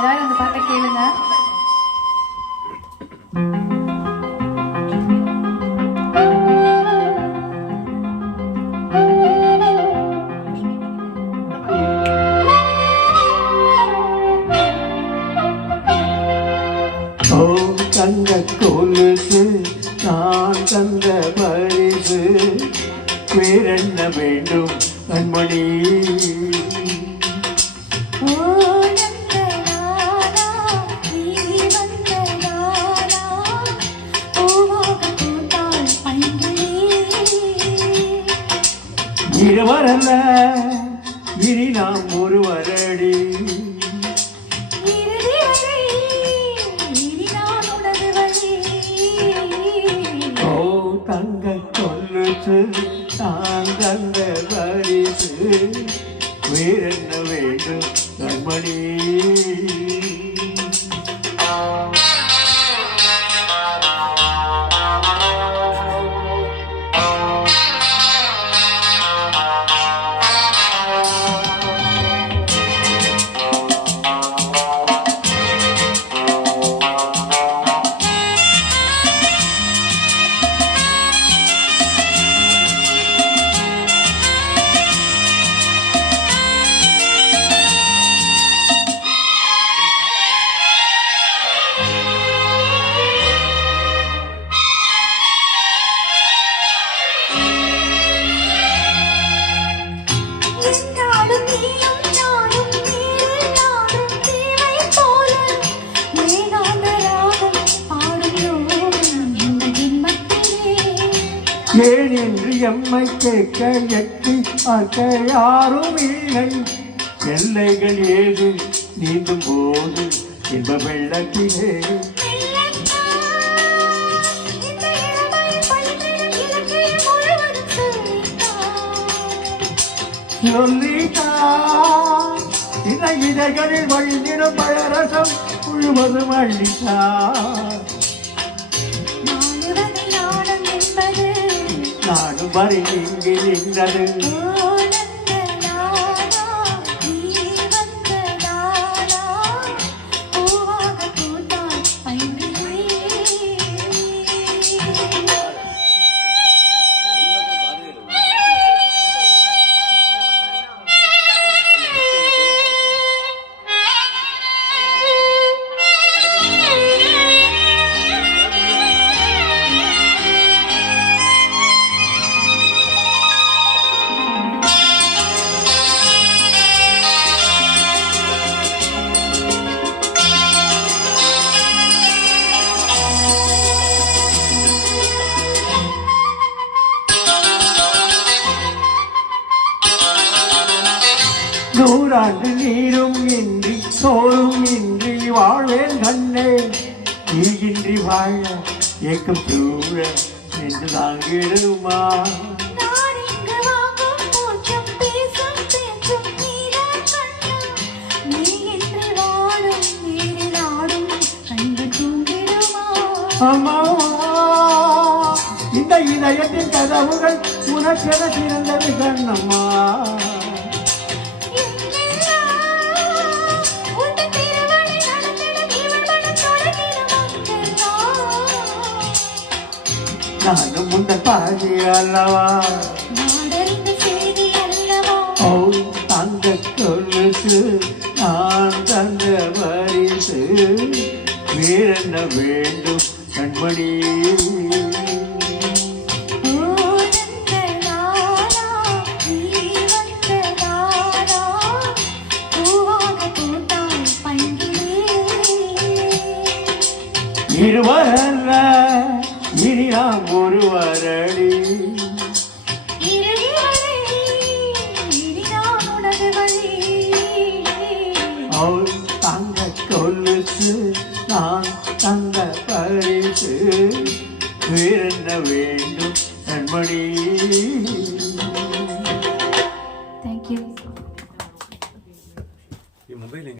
எல்லாரும் அந்த பாட்டை கேளுங்க. தங்க கொலுசு நான் தந்த பரிசு வேறென்ன வேண்டும் கண்மணி. இருவரல்ல இனி நாம் ஒருவரடி. தங்க கொலுசு நான் தந்த பரிசு வேறென்ன வேண்டும் கண்மணி. ஏன் என்று எம்மை கேட்க எட்டி பார்க்க யாரும் இல்லை. எல்லைகள் ஏது நீந்தும் போது இன்ப வெள்ளத்திலே சொல்லிட்டார். இந்த இதழ்களில் வழிந்திடும் பழரசம் முழுவதும் அள்ளிட்டார். நானும் வரை இங்கு நின்றது நூறாண்டு நீரும் இன்றி சோறும் இன்றி வாழ்வேன் கண்ணே. நீயின்றி வாழ ஏக்கம் சூழ என்று தாங்கிடுமா. அம்மா இந்த இதயத்தின் கதவுகள் உனக்கென திறந்தது கண்ணம்மா. நானும் முந்தன் பாதி அல்லவா. ஓ தங்க கொலுசு நான் தந்த பரிசு வேறென்ன வேண்டும் கண்மணி. இருவரல்ல இனி நாம் ஒருவரடி. தங்க கொலுசு நான் தந்த பரிசு வேறென்ன வேண்டும் கண்மணி.